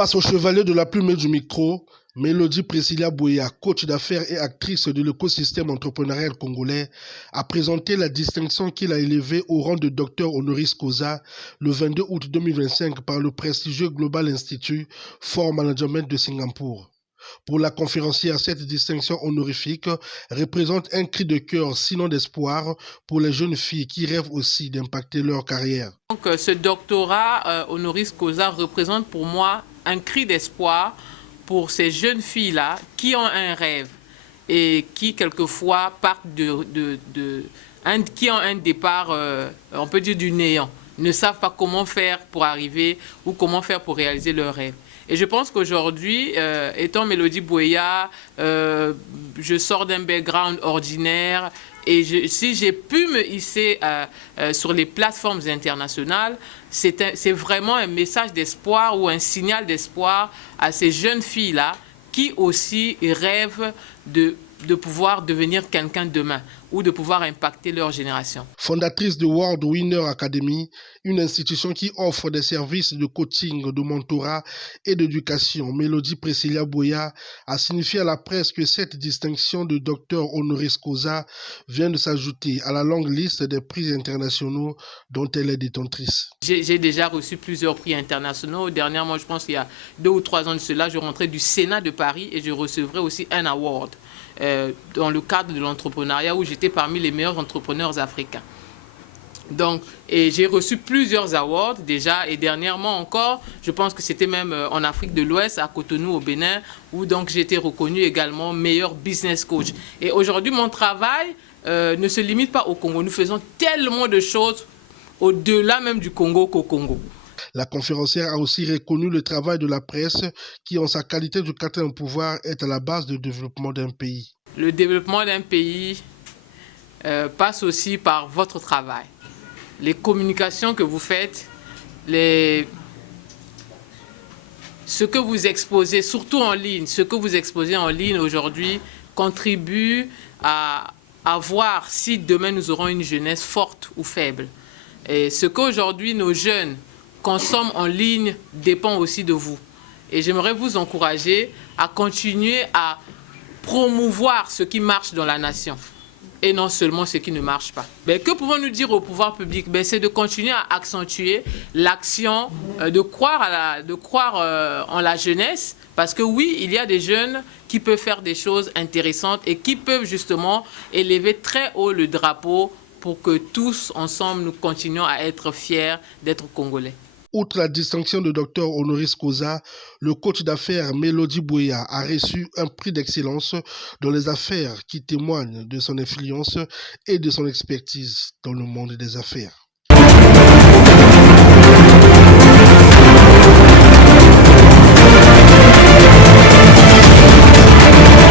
Face au chevalier de la plume et du micro, Mélodie Priscilla Bouya, coach d'affaires et actrice de l'écosystème entrepreneurial congolais, a présenté la distinction qu'il a élevée au rang de docteur honoris causa le 22 août 2025 par le prestigieux Global Institute for Management de Singapour. Pour la conférencière, cette distinction honorifique représente un cri de cœur, sinon d'espoir, pour les jeunes filles qui rêvent aussi d'impacter leur carrière. Donc, ce doctorat honoris causa représente pour moi un cri d'espoir pour ces jeunes filles-là qui ont un rêve et qui quelquefois partent qui ont un départ, on peut dire du néant, ne savent pas comment faire pour arriver ou comment faire pour réaliser leur rêve. Et je pense qu'aujourd'hui, étant Mélodie Bouya, je sors d'un background ordinaire et si j'ai pu me hisser sur les plateformes internationales, c'est vraiment un message d'espoir ou un signal d'espoir à ces jeunes filles-là qui aussi rêvent de pouvoir devenir quelqu'un demain ou de pouvoir impacter leur génération. Fondatrice de World Winner Academy, une institution qui offre des services de coaching, de mentorat et d'éducation, Mélodie Priscilla Bouya a signifié à la presse que cette distinction de docteur honoris causa vient de s'ajouter à la longue liste des prix internationaux dont elle est détentrice. J'ai déjà reçu plusieurs prix internationaux. Dernièrement, je pense qu'il y a 2 ou 3 ans de cela, je rentrais du Sénat de Paris et je recevrai aussi un award dans le cadre de l'entrepreneuriat où j'étais parmi les meilleurs entrepreneurs africains. Donc, et j'ai reçu plusieurs awards déjà et dernièrement encore, je pense que c'était même en Afrique de l'Ouest, à Cotonou au Bénin, où donc j'ai été reconnu également meilleur business coach. Et aujourd'hui, mon travail ne se limite pas au Congo. Nous faisons tellement de choses au-delà même du Congo qu'au Congo. La conférencière a aussi reconnu le travail de la presse qui, en sa qualité de capteur au pouvoir, est à la base du développement d'un pays. Le développement d'un pays passe aussi par votre travail. Les communications que vous faites, ce que vous exposez, surtout en ligne, ce que vous exposez en ligne aujourd'hui contribue à voir si demain nous aurons une jeunesse forte ou faible. Et ce qu'aujourd'hui nos jeunes consomment en ligne dépend aussi de vous. Et j'aimerais vous encourager à continuer à promouvoir ce qui marche dans la nation et non seulement ce qui ne marche pas. Mais que pouvons-nous dire au pouvoir public? C'est de continuer à accentuer l'action, de croire en la jeunesse, parce que oui, il y a des jeunes qui peuvent faire des choses intéressantes et qui peuvent justement élever très haut le drapeau pour que tous ensemble nous continuions à être fiers d'être Congolais. Outre la distinction de docteur honoris causa, le coach d'affaires Mélodie Bouya a reçu un prix d'excellence dans les affaires qui témoigne de son influence et de son expertise dans le monde des affaires.